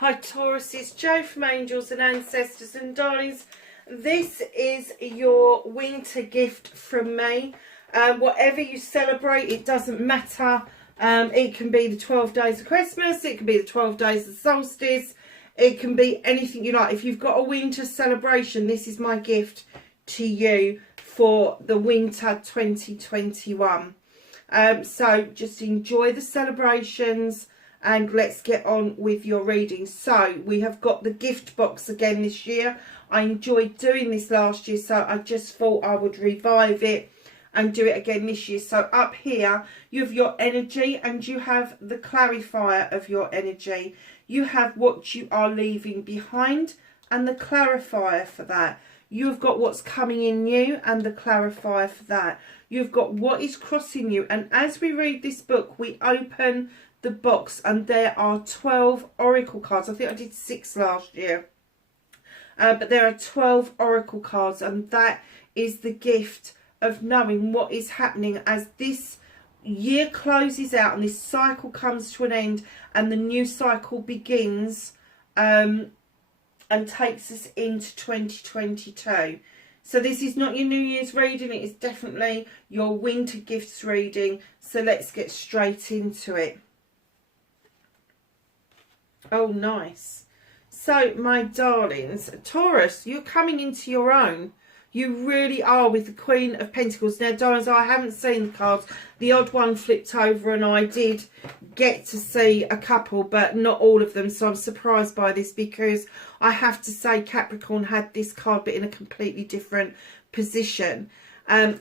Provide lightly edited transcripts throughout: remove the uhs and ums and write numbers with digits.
Hi Taurus, it's Jo from Angels and Ancestors, and darlings, this is your winter gift from me. Whatever you celebrate, it doesn't matter. It can be the 12 days of Christmas, it can be the 12 days of solstice, it can be anything you like. If you've got a winter celebration, this is my gift to you for the winter 2021. So just enjoy the celebrations. And let's get on with your reading. So we have got the gift box again this year. I enjoyed doing this last year, so I just thought I would revive it and do it again this year. So up here you have your energy and you have the clarifier of your energy. You have what you are leaving behind and the clarifier for that. You've got what's coming in new and the clarifier for that. You've got what is crossing you. And as we read this book, we open the box and there are 12 oracle cards. I think I did 6 last year, but there are 12 oracle cards, and that is the gift of knowing what is happening as this year closes out and this cycle comes to an end and the new cycle begins and takes us into 2022. So this is not your New Year's reading, it is definitely your winter gifts reading. So let's get straight into it. Oh, nice. So, my darlings, Taurus, you're coming into your own. You really are with the Queen of Pentacles. Now, darlings, I haven't seen the cards. The odd one flipped over and I did get to see a couple, but not all of them. So I'm surprised by this because I have to say Capricorn had this card, but in a completely different position.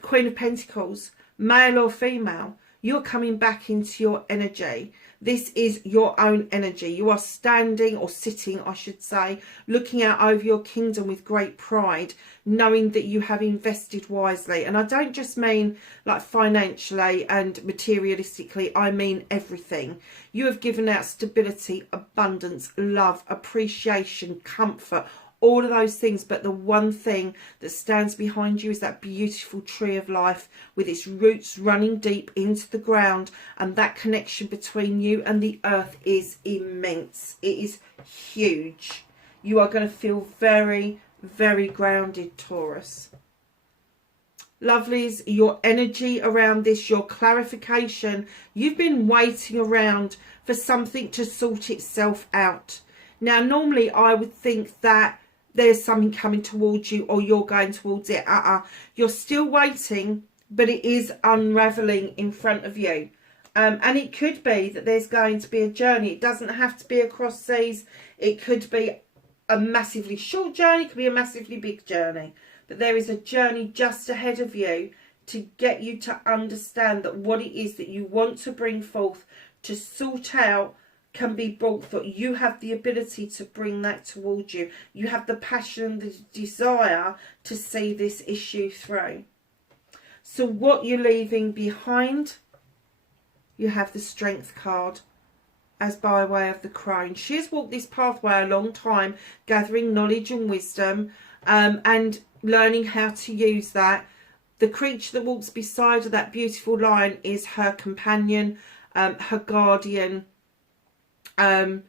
Queen of Pentacles, male or female, you're coming back into your energy. This is your own energy. You are standing, or sitting I should say, looking out over your kingdom with great pride, knowing that you have invested wisely. And I don't just mean like financially and materialistically, I mean everything. You have given out stability, abundance, love, appreciation, comfort, all of those things, but the one thing that stands behind you is that beautiful tree of life with its roots running deep into the ground, and that connection between you and the earth is immense. It is huge. You are going to feel very, very grounded, Taurus. Lovelies, your energy around this, your clarification, you've been waiting around for something to sort itself out. Now, normally I would think that there's something coming towards you or you're going towards it. You're still waiting, but it is unraveling in front of you. And it could be that there's going to be a journey. It doesn't have to be across seas. It could be a massively short journey. It could be a massively big journey. But there is a journey just ahead of you to get you to understand that what it is that you want to bring forth, to sort out, can be brought forth. You have the ability to bring that towards you. You have the passion, the desire to see this issue through. So what you're leaving behind, you have the Strength card as by way of the crone. She has walked this pathway a long time, gathering knowledge and wisdom, and learning how to use that. The creature that walks beside her, that beautiful lion, is her companion, her guardian. I'm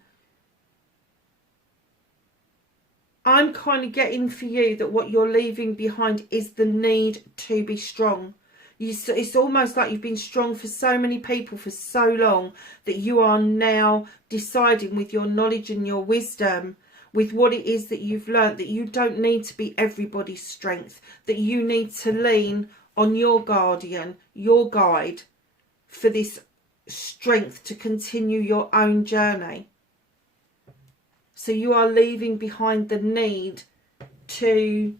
kind of getting for you that what you're leaving behind is the need to be strong. It's almost like you've been strong for so many people for so long that you are now deciding with your knowledge and your wisdom, with what it is that you've learnt, that you don't need to be everybody's strength, that you need to lean on your guardian, your guide, for this strength to continue your own journey. So you are leaving behind the need to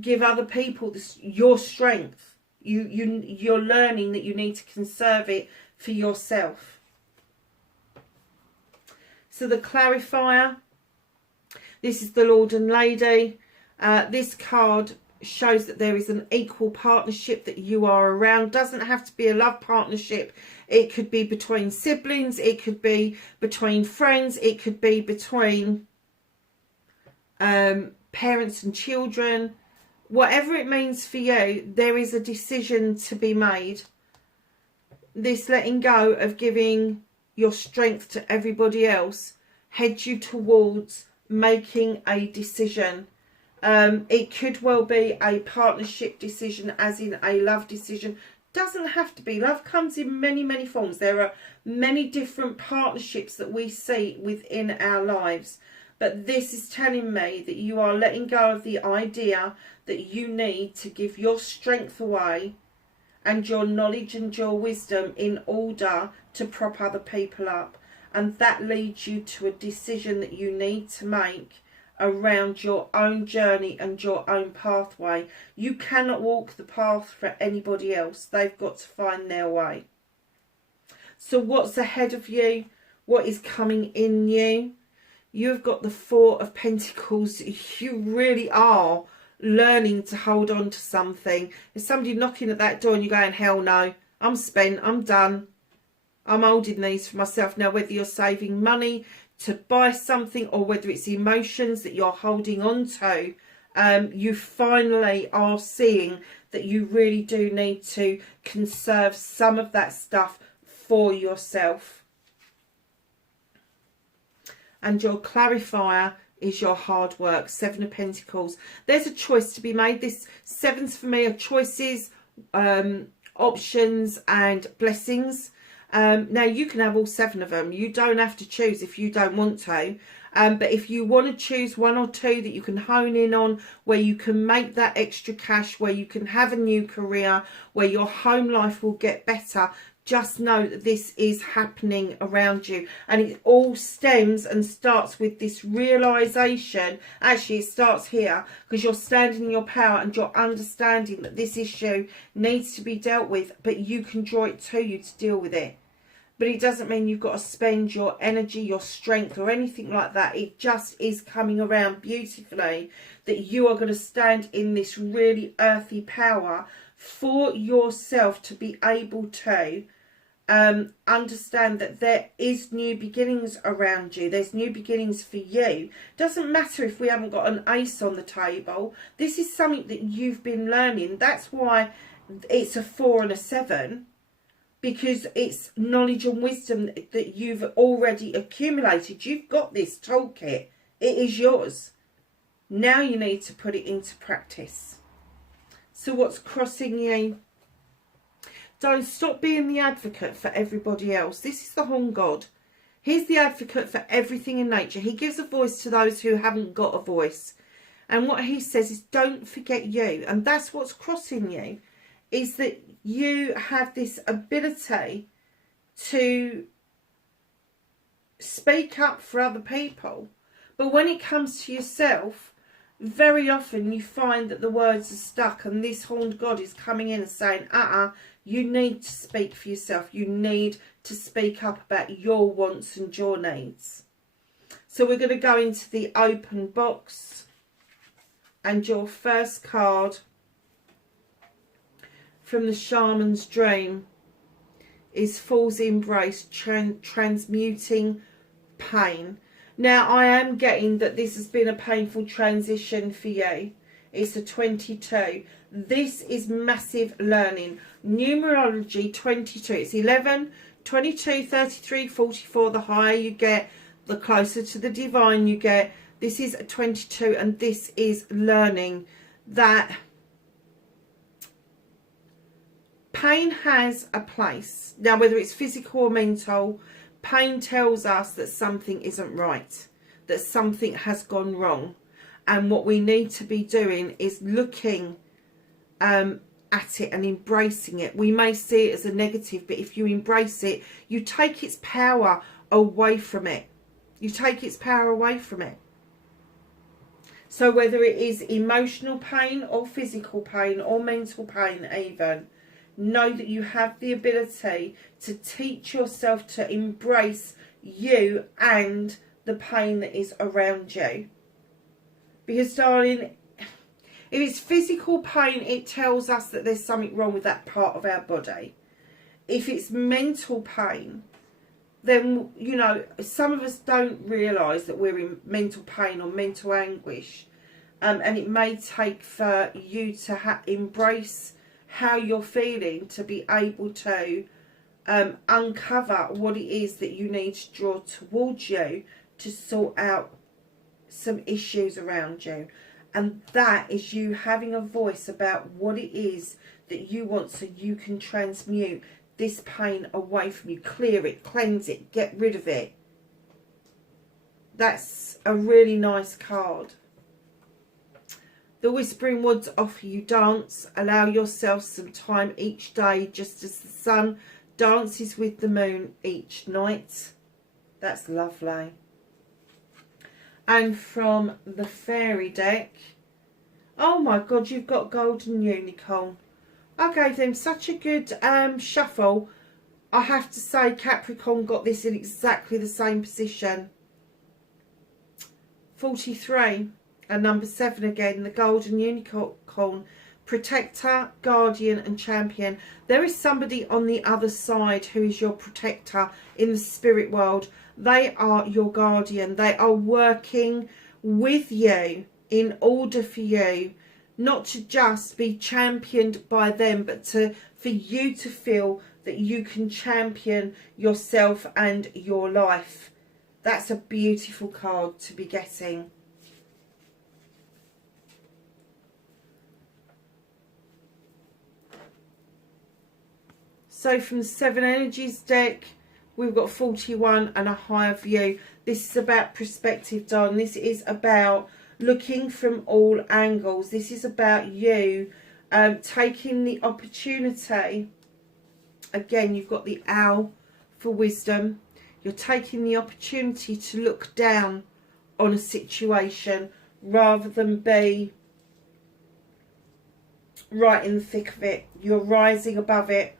give other people your strength. You're learning that you need to conserve it for yourself. So the clarifier, this is the Lord and Lady. This card shows that there is an equal partnership that you are around. Doesn't have to be a love partnership. It could be between siblings, it could be between friends, it could be between parents and children. Whatever it means for you, there is a decision to be made. This letting go of giving your strength to everybody else head you towards making a decision. It could well be a partnership decision, as in a love decision. Doesn't have to be. Love comes in many, many forms. There are many different partnerships that we see within our lives. But this is telling me that you are letting go of the idea that you need to give your strength away and your knowledge and your wisdom in order to prop other people up. And that leads you to a decision that you need to make around your own journey and your own pathway. You cannot walk the path for anybody else. They've got to find their way. So what's ahead of you? What is coming in you? You've got the Four of Pentacles. You really are learning to hold on to something. There's somebody knocking at that door and you're going, hell no, I'm spent, I'm done. I'm holding these for myself. Now, whether you're saving money to buy something or whether it's emotions that you're holding on to, you finally are seeing that you really do need to conserve some of that stuff for yourself. And your clarifier is your hard work. Seven of Pentacles. There's a choice to be made. This sevens for me are choices, options and blessings. Now, you can have all seven of them. You don't have to choose if you don't want to. But if you want to choose one or two that you can hone in on, where you can make that extra cash, where you can have a new career, where your home life will get better, just know that this is happening around you. And it all stems and starts with this realisation. Actually, it starts here because you're standing in your power and you're understanding that this issue needs to be dealt with, but you can draw it to you to deal with it. But it doesn't mean you've got to spend your energy, your strength or anything like that. It just is coming around beautifully that you are going to stand in this really earthy power for yourself to be able to understand that there is new beginnings around you. There's new beginnings for you. Doesn't matter if we haven't got an ace on the table. This is something that you've been learning. That's why it's a 4 and a 7. Because it's knowledge and wisdom that you've already accumulated. You've got this toolkit. It is yours. Now you need to put it into practice. So what's crossing you? Don't stop being the advocate for everybody else. This is the Horn God. He's the advocate for everything in nature. He gives a voice to those who haven't got a voice. And what he says is, don't forget you. And that's what's crossing you. Is that you have this ability to speak up for other people. But when it comes to yourself, very often you find that the words are stuck, and this Horned God is coming in and saying, you need to speak for yourself. You need to speak up about your wants and your needs. So we're going to go into the open box, and your first card from the Shaman's Dream is Fool's Embrace, transmuting pain. Now, I am getting that this has been a painful transition for you. It's a 22. This is massive learning. Numerology 22. It's 11, 22, 33, 44. The higher you get, the closer to the divine you get. This is a 22, and this is learning that pain has a place. Now, whether it's physical or mental, pain tells us that something isn't right, that something has gone wrong. And what we need to be doing is looking at it and embracing it. We may see it as a negative, but if you embrace it, you take its power away from it. You take its power away from it. So whether it is emotional pain or physical pain or mental pain even, know that you have the ability to teach yourself to embrace you and the pain that is around you. Because, darling, if it's physical pain, it tells us that there's something wrong with that part of our body. If it's mental pain, then, you know, some of us don't realise that we're in mental pain or mental anguish. And it may take for you to embrace how you're feeling to be able to uncover what it is that you need to draw towards you to sort out some issues around you. And that is you having a voice about what it is that you want, so you can transmute this pain away from you. Clear it, cleanse it, get rid of it. That's a really nice card. The Whispering Woods offer you dance. Allow yourself some time each day, just as the sun dances with the moon each night. That's lovely. And from the Fairy deck, oh my God, you've got Golden Unicorn. I gave them such a good shuffle. I have to say Capricorn got this in exactly the same position. 43 and number 7 again, the Golden Unicorn. Protector, guardian and champion. There is somebody on the other side who is your protector in the spirit world. They are your guardian. They are working with you in order for you not to just be championed by them, but for you to feel that you can champion yourself and your life. That's a beautiful card to be getting. So from the 7 Energies deck, we've got 41 and a higher view. This is about perspective, darling. This is about looking from all angles. This is about you taking the opportunity. Again, you've got the owl for wisdom. You're taking the opportunity to look down on a situation rather than be right in the thick of it. You're rising above it.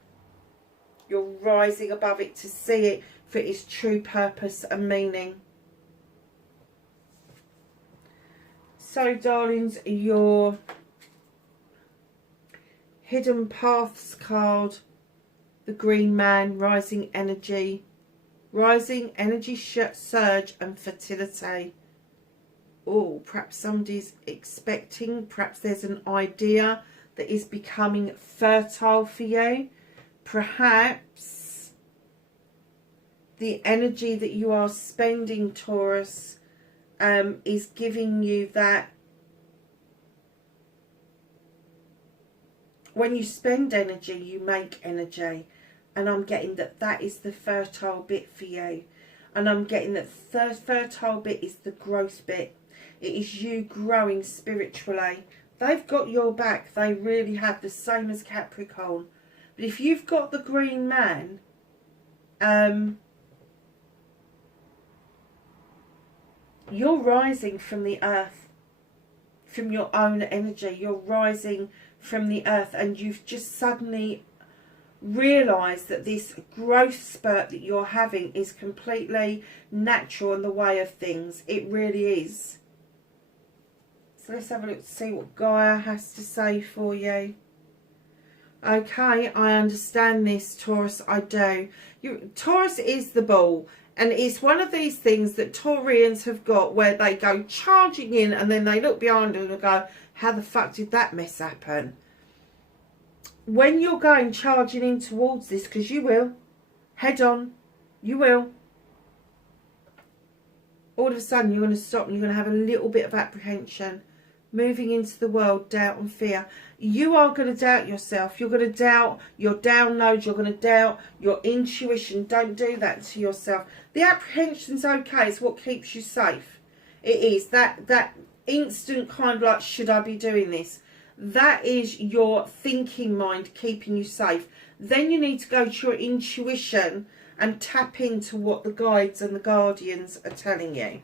You're rising above it to see it for its true purpose and meaning. So, darlings, your Hidden Paths card, the Green Man, rising energy surge and fertility. Oh, perhaps somebody's expecting, perhaps there's an idea that is becoming fertile for you. Perhaps the energy that you are spending, Taurus, is giving you that. When you spend energy, you make energy. And I'm getting that that is the fertile bit for you. And I'm getting that the fertile bit is the growth bit. It is you growing spiritually. They've got your back. They really have, the same as Capricorn. But if you've got the Green Man, you're rising from the earth, from your own energy. You're rising from the earth, and you've just suddenly realised that this growth spurt that you're having is completely natural in the way of things. It really is. So let's have a look to see what Gaia has to say for you. Okay, I understand this, Taurus, I do. Taurus is the ball, and it's one of these things that Taurians have got where they go charging in and then they look behind them and go, how the fuck did that mess happen? When you're going charging in towards this, because you will, head on, you will, all of a sudden you're going to stop and you're going to have a little bit of apprehension. Moving into the world, doubt and fear. You are going to doubt yourself. You're going to doubt your download. You're going to doubt your intuition. Don't do that to yourself. The apprehension's okay. It's what keeps you safe. It is. That instant kind of like, should I be doing this? That is your thinking mind keeping you safe. Then you need to go to your intuition and tap into what the guides and the guardians are telling you.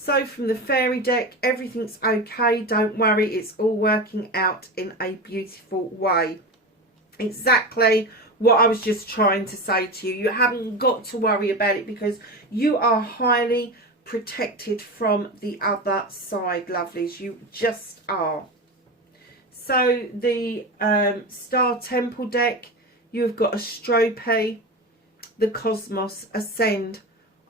So from the Fairy deck, everything's okay. Don't worry. It's all working out in a beautiful way. Exactly what I was just trying to say to you. You haven't got to worry about it because you are highly protected from the other side, lovelies. You just are. So the Star Temple deck, you've got Astrope, the Cosmos, Ascend.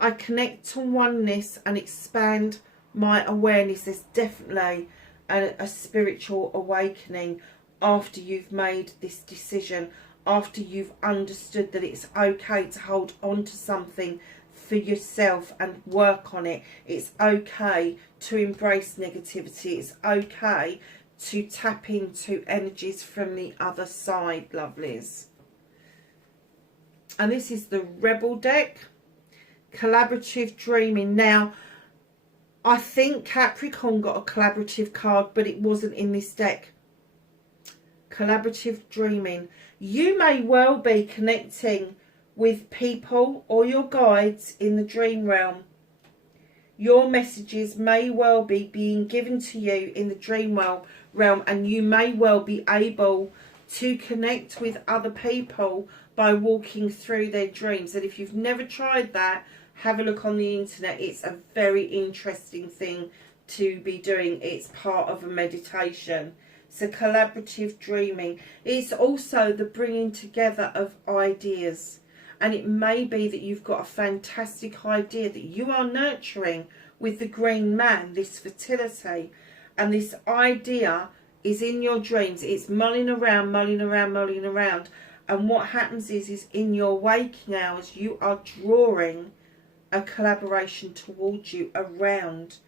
I connect to oneness and expand my awareness. There's definitely a spiritual awakening after you've made this decision, after you've understood that it's okay to hold on to something for yourself and work on it. It's okay to embrace negativity. It's okay to tap into energies from the other side, lovelies. And this is the Rebel deck, collaborative dreaming. Now, I think Capricorn got a collaborative card, but it wasn't in this deck. Collaborative dreaming. You may well be connecting with people or your guides in the dream realm. Your messages may well be being given to you in the dream realm, and you may well be able to connect with other people by walking through their dreams. And if you've never tried that, have a look on the internet. It's a very interesting thing to be doing. It's part of a meditation. So collaborative dreaming. It's also the bringing together of ideas. And it may be that you've got a fantastic idea that you are nurturing with the green man, this fertility. And this idea is in your dreams. It's mulling around, mulling around, mulling around. And what happens is in your waking hours, you are drawing a collaboration towards you around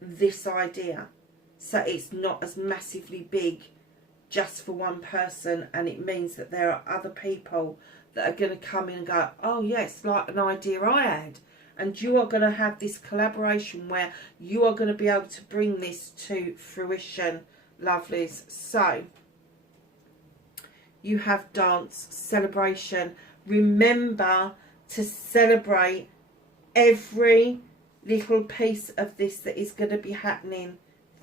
this idea. So it's not as massively big just for one person. And it means that there are other people that are going to come in and go, oh yes, like an idea I had. And you are going to have this collaboration where you are going to be able to bring this to fruition, lovelies. So you have dance, celebration. Remember to celebrate every little piece of this that is going to be happening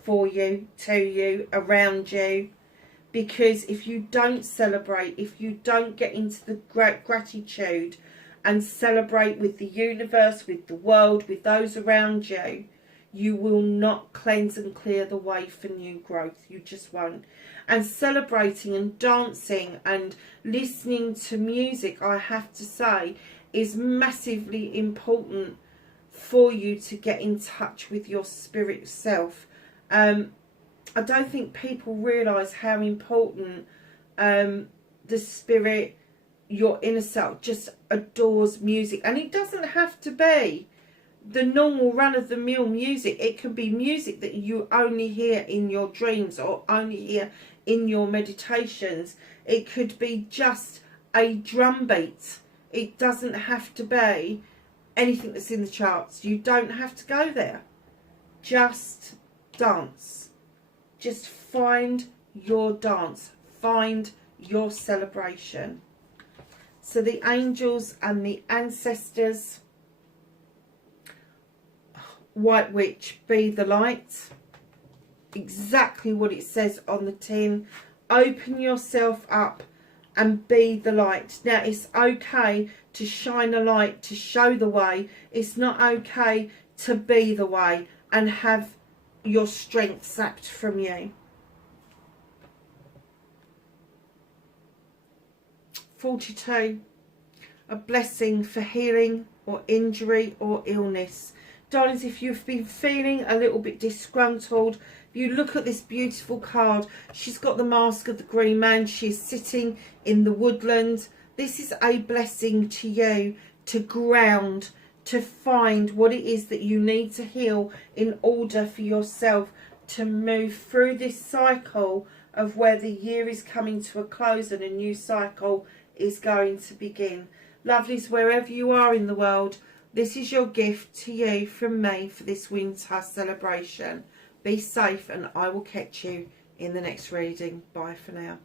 for you, to you, around you. Because if you don't celebrate, if you don't get into the gratitude and celebrate with the universe, with the world, with those around you, you will not cleanse and clear the way for new growth. You just won't. And celebrating and dancing and listening to music, I have to say, is massively important for you to get in touch with your spirit self. I don't think people realise how important the spirit, your inner self, just adores music. And it doesn't have to be the normal run-of-the-mill music. It can be music that you only hear in your dreams or only hear in your meditations. It could be just a drum beat. It doesn't have to be anything that's in the charts. You don't have to go there. Just dance. Just find your dance. Find your celebration. So the angels and the ancestors. White Witch, be the light. Exactly what it says on the tin. Open yourself up and be the light. Now, it's okay to shine a light, to show the way. It's not okay to be the way and have your strength sapped from you. 42. A blessing for healing or injury or illness. Darlings, if you've been feeling a little bit disgruntled, if you look at this beautiful card, she's got the mask of the green man. She's sitting in the woodland. This is a blessing to you to ground, to find what it is that you need to heal in order for yourself to move through this cycle of where the year is coming to a close and a new cycle is going to begin. Lovelies, wherever you are in the world, this is your gift to you from me for this winter celebration. Be safe and I will catch you in the next reading. Bye for now.